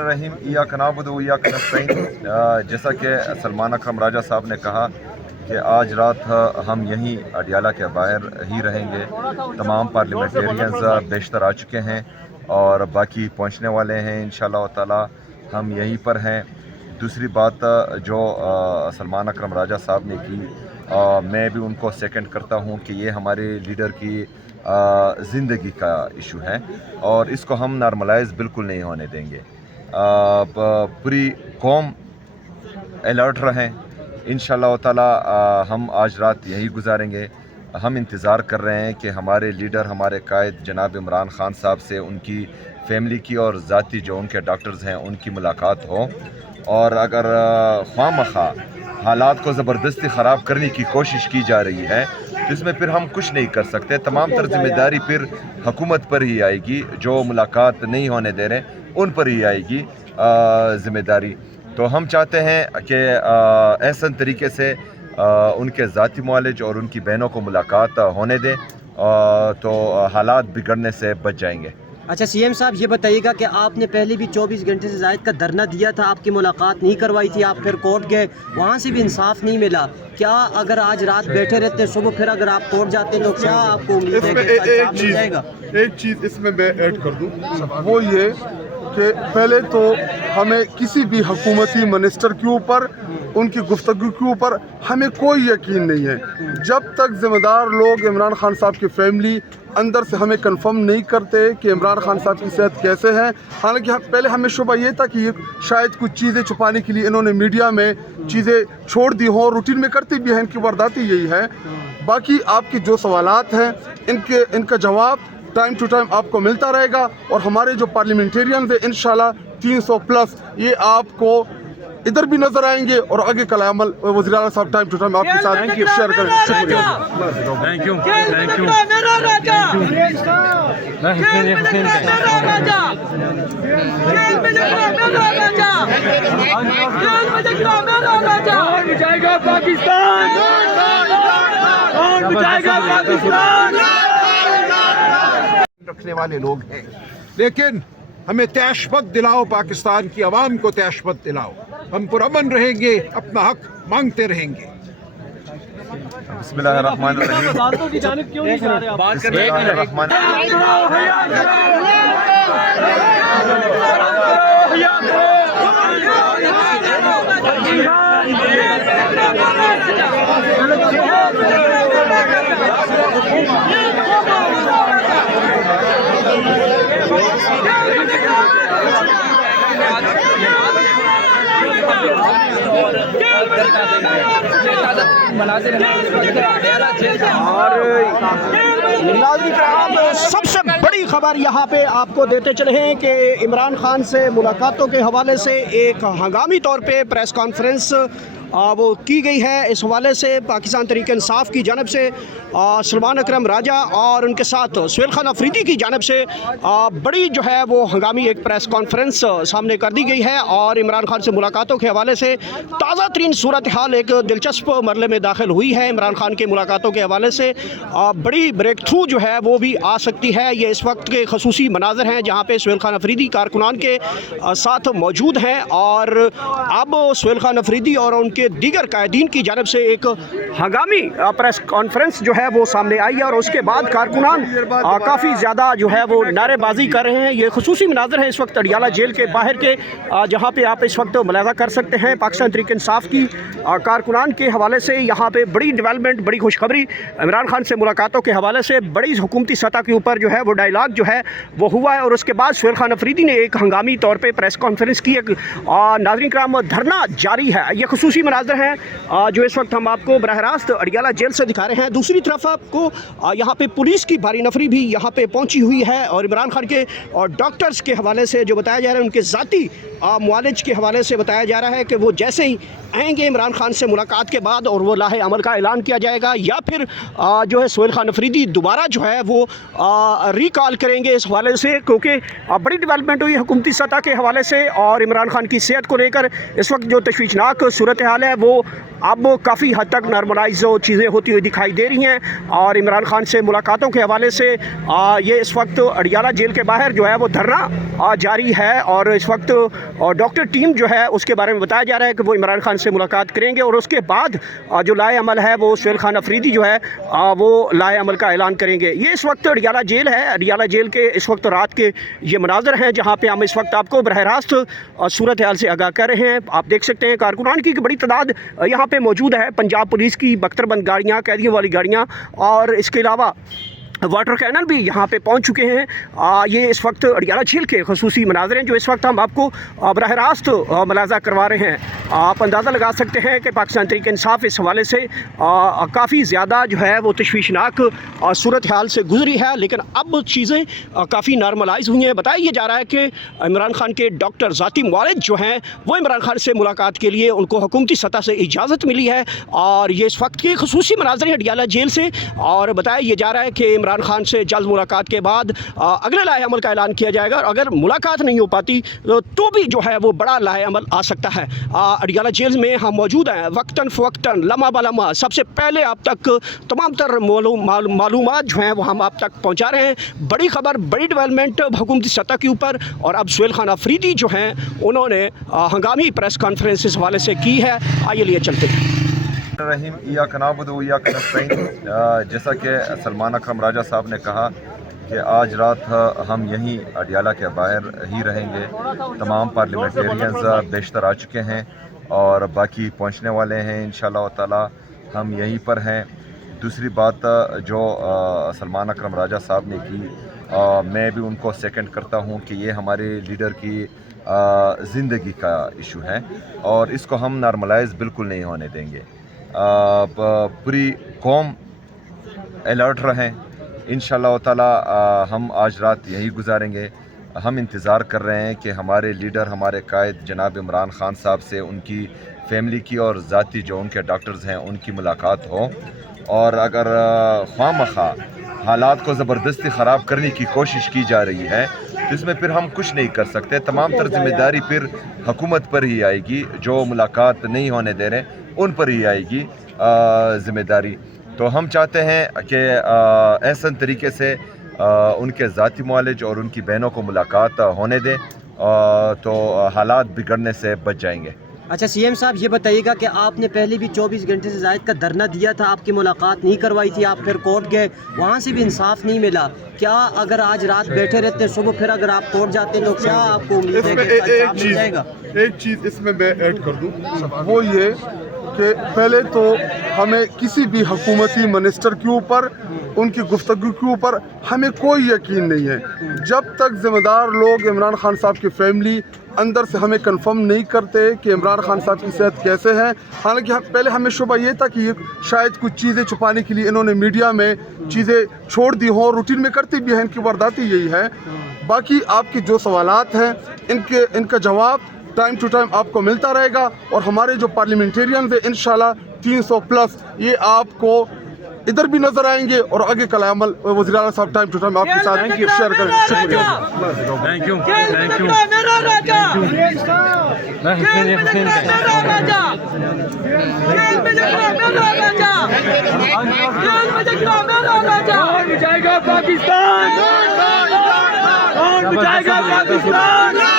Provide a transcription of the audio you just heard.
रहीम इय्याक नअबुदु व इय्याक नस्तईन। जैसा कि सलमान अकरम राजा साहब ने कहा कि आज रात हम यहीं अडियाला के बाहर ही रहेंगे। तमाम पार्लियामेंटेरियंस बेशतर आ चुके हैं और बाकी पहुंचने वाले हैं इंशाअल्लाह ताला। हम यहीं पर हैं। दूसरी बात जो सलमान अकरम राजा साहब ने की, मैं भी उनको सेकंड करता हूं कि ये हमारे लीडर की ज़िंदगी का इशू है और इसको हम नॉर्मलाइज बिल्कुल नहीं होने देंगे। पूरी कौम अलर्ट रहें। इंशाअल्लाह ताला हम आज रात यही गुजारेंगे। हम इंतज़ार कर रहे हैं कि हमारे लीडर, हमारे कायद जनाब इमरान खान साहब से उनकी फैमिली की और ज़ाती जो उनके डॉक्टर्स हैं उनकी मुलाकात हो, और अगर ख्वामखा हालात को ज़बरदस्ती ख़राब करने की कोशिश की जा रही है तो इसमें फिर हम कुछ नहीं कर सकते। तमाम तर जिम्मेदारी फिर हुकूमत पर ही आएगी। जो मुलाकात नहीं होने दे रहे उन पर ही आएगी ज़िम्मेदारी। तो हम चाहते हैं कि एहसन तरीके से उनके ज़ाती मुआलिज और उनकी बहनों को मुलाकात होने दें तो हालात बिगड़ने से बच जाएंगे। अच्छा सीएम साहब, ये बताइएगा कि आपने पहले भी 24 घंटे से ज़ायद का धरना दिया था, आपकी मुलाकात नहीं करवाई थी, आप फिर कोर्ट गए, वहाँ से भी इंसाफ नहीं मिला। क्या अगर आज रात बैठे रहते सुबह फिर अगर आप कोर्ट जाते तो क्या आपको उम्मीद है कि इंसाफ मिल जाएगा? एक चीज़ इसमें मैं ऐड कर दूँ, वो ये कि पहले तो हमें किसी भी हुकूमती मिनिस्टर के ऊपर, उनकी गुफ्तगू के ऊपर हमें कोई यकीन नहीं है जब तक ज़िम्मेदार लोग इमरान खान साहब की फैमिली अंदर से हमें कंफर्म नहीं करते कि इमरान खान साहब की सेहत कैसे है। हालांकि पहले हमें शुबा ये था कि शायद कुछ चीज़ें छुपाने के लिए इन्होंने मीडिया में चीज़ें छोड़ दी हों, रूटीन में करती भी हैं, इनकी वारदाती यही है। बाकी आपकी जो सवालात हैं इनका जवाब टाइम टू टाइम आपको मिलता रहेगा और हमारे जो पार्लियामेंटेरियन है इंशाल्लाह 300 प्लस ये आपको इधर भी नजर आएंगे और आगे का अमल वज़ीर आला साहब टाइम टू टाइम आपके साथ शेयर करें। शुक्रिया। Thank you. रखने वाले लोग हैं, लेकिन हमें तैशबत दिलाओ, पाकिस्तान की आवाम को तैशबत दिलाओ। हम पुरअमन रहेंगे, अपना हक मांगते रहेंगे। बिस्मिल्लाहिर्रहमानिर्रहीम। सबसे बड़ी खबर यहाँ पे आपको देते चले हैं कि इमरान खान से मुलाकातों के हवाले से एक हंगामी तौर पे प्रेस कॉन्फ्रेंस वो की गई है। इस हवाले से पाकिस्तान तहरीक इंसाफ की जानब से सलमान अकरम राजा और उनके साथ सुहेल खान अफरीदी की जानब से बड़ी जो है वो हंगामी एक प्रेस कॉन्फ्रेंस सामने कर दी गई है और इमरान खान से मुलाकातों के हवाले से ताज़ा तरीन सूरत हाल एक दिलचस्प मरले में दाखिल हुई है। इमरान खान के मुलाकातों के हवाले से बड़ी ब्रेक थ्रू जो है वो भी आ सकती है। ये इस वक्त के खसूसी मनाजर हैं जहाँ पे सुहेल खान अफरीदी कारकुनान के साथ मौजूद हैं और अब सुहेल खान अफरीदी और उनके दीगर कायदीन की जानब से एक हंगामी प्रेस कॉन्फ्रेंस जो है वो सामने आई है और उसके बाद कारकुनान काफ़ी ज़्यादा जो है वो नारेबाजी कर रहे हैं। ये खसूसी मनाजर हैं इस वक्त अडियाला जेल के बाहर के, जहाँ पे आप इस वक्त मुलाज़ा कर सकते हैं। पाकिस्तान तहरीक इंसाफ की कारकुनान के हवाले से यहाँ पे बड़ी डेवलपमेंट, बड़ी खुशखबरी इमरान खान से मुलाकातों के हवाले से बड़ी हुकूमती सतह के ऊपर जो है वो डायलाग जो है वो हुआ है और उसके बाद सुहेल खान अफरीदी ने एक हंगामी तौर पर प्रेस कॉन्फ्रेंस की। नाज़रीन कराम, धरना जारी है। ये खसूसी मनाजर हैं जो इस वक्त हम आपको बराह रास्त अडियाला जेल से दिखा रहे हैं। दूसरी तरफ आपको यहाँ पे पुलिस की भारी नफरी भी यहाँ पे पहुँची हुई है और इमरान खान के और डॉक्टर्स के हवाले से जो बताया जा रहा है, उनके ज़ाती मुआलिज के हवाले से बताया जा रहा है कि वो जैसे ही आएंगे इमरान खान से मुलाकात के बाद और वो लाहे अमल का ऐलान किया जाएगा या फिर जो है सुहेल खान अफरीदी दोबारा जो है वो रिकॉल करेंगे इस हवाले से, क्योंकि बड़ी डेवलपमेंट हुई हुकूमती सतह के हवाले से और इमरान खान की सेहत को लेकर इस वक्त जो तशवीशनाक सूरत हाल हाल है वो अब काफ़ी हद तक नॉर्मलाइज चीज़ें होती हुई दिखाई दे रही हैं। और इमरान खान से मुलाकातों के हवाले से ये इस वक्त अडियाला जेल के बाहर जो है वो धरना जारी है। और इस वक्त डॉक्टर टीम जो है उसके बारे में बताया जा रहा है कि वो इमरान खान से मुलाकात करेंगे और उसके बाद जो लाए अमल है वो सुहेल खान अफरीदी जो है वो लाए अमल का ऐलान करेंगे। ये इस वक्त अडियाला जेल है। अडियाला जेल के इस वक्त रात के ये मनाजर हैं जहाँ पे हम इस वक्त आपको बरह रास्त सूरत हाल से आगाह कर रहे हैं। आप देख सकते हैं कारकुनान की बड़ी तादाद यहाँ पे मौजूद है। पंजाब पुलिस की बख्तरबंद गाड़ियाँ, कैदियों वाली गाड़ियाँ और इसके अलावा वाटर कैनन भी यहाँ पे पहुँच चुके हैं। ये इस वक्त अडियाला झील के खसूसी मनाज़र हैं जो इस वक्त हम आपको बरह रास्त मलाजा करवा रहे हैं। आप अंदाज़ा लगा सकते हैं कि पाकिस्तान तहरीक इंसाफ इस हवाले से काफ़ी ज़्यादा जो है वो तशवीशनाक सूरत हाल से गुजरी है, लेकिन अब चीज़ें काफ़ी नॉर्मलाइज हुई हैं। बताया ये जा रहा है कि इमरान खान के डॉक्टर ज़ाती मुआलिज जो हैं वो इमरान खान से मुलाकात के लिए उनको हुकूमती सतह से इजाज़त मिली है। और ये इस वक्त के खसूसी मनाज़र हैं अडियाला जेल से। और बताया ये जा रहा है कि इमरान खान से जल्द मुलाकात के बाद अगले लाए अमल का ऐलान किया जाएगा। और अगर मुलाकात नहीं हो पाती तो भी जो है वो बड़ा लाए अमल आ सकता है। अडियाला जेल में हम मौजूद हैं वक्तन फ़वक्तन लम्हा बलम्हा सबसे पहले आप तक तमाम तर मालूमात जो हैं वो हम आप तक पहुँचा रहे हैं। बड़ी खबर, बड़ी डेवलपमेंट हुकूमती सतह के ऊपर। और अब सुहेल खान अफरीदी जो हैं उन्होंने हंगामी प्रेस कॉन्फ्रेंस इस हवाले से की है। आइए लिए चलते हैं। रहीम या कनाबुद या कनस्ताइन, जैसा कि सलमान अकरम राजा साहब ने कहा कि आज रात हम यहीं अडियाला के बाहर ही रहेंगे। तमाम पार्लियामेंटेरियंस बेशतर आ चुके हैं और बाकी पहुंचने वाले हैं इंशाअल्लाह ताला। हम यहीं पर हैं। दूसरी बात जो सलमान अकरम राजा साहब ने की, मैं भी उनको सेकंड करता हूं कि ये हमारे लीडर की ज़िंदगी का इशू है और इसको हम नॉर्मलाइज बिल्कुल नहीं होने देंगे। पूरी कौम अलर्ट रहें। इंशाअल्लाह ताला हम आज रात यही गुजारेंगे। हम इंतज़ार कर रहे हैं कि हमारे लीडर, हमारे कायद जनाब इमरान खान साहब से उनकी फैमिली की और ज़ाती जो उनके डॉक्टर्स हैं उनकी मुलाकात हो। और अगर ख्वामखा हालात को ज़बरदस्ती ख़राब करने की कोशिश की जा रही है तो इसमें फिर हम कुछ नहीं कर सकते। तमाम तर जिम्मेदारी फिर हुकूमत पर ही आएगी। जो मुलाकात नहीं होने दे रहे उन पर ही आएगी ज़िम्मेदारी। तो हम चाहते हैं कि एहसन तरीके से उनके ज़ाती मुआलिज और उनकी बहनों को मुलाकात होने दें तो हालात बिगड़ने से बच जाएंगे। अच्छा सीएम साहब, ये बताइएगा कि आपने पहले भी 24 घंटे से ज़ायद का धरना दिया था, आपकी मुलाकात नहीं करवाई थी, आप फिर कोर्ट गए, वहाँ से भी इंसाफ नहीं मिला। क्या अगर आज रात बैठे रहते हैं, सुबह फिर अगर आप कोर्ट जाते तो क्या आपको उम्मीद है कि इंसाफ मिल जाएगा? एक चीज़ इसमें मैं ऐड कर दूँ, वो ये कि पहले तो हमें किसी भी हुकूमती मिनिस्टर के ऊपर, उनकी गुफ्तगू के ऊपर हमें कोई यकीन नहीं है जब तक ज़िम्मेदार लोग इमरान खान साहब की फैमिली अंदर से हमें कंफर्म नहीं करते कि इमरान खान साहब की सेहत कैसे है। हालांकि पहले हमें शुबा ये था कि ये शायद कुछ चीज़ें छुपाने के लिए इन्होंने मीडिया में चीज़ें छोड़ दी हों, रूटीन में करती भी हैं, इनकी वारदाती यही है। बाकी आपकी जो सवालात हैं इनका जवाब टाइम टू टाइम आपको मिलता रहेगा। और हमारे जो पार्लियामेंटेरियन है इंशाल्लाह 300 प्लस ये आपको इधर भी नजर आएंगे और आगे का अमल वज़ीर आला साहब टाइम टू टाइम आपके साथ शेयर करें। शुक्रिया। Thank you. पाकिस्तान।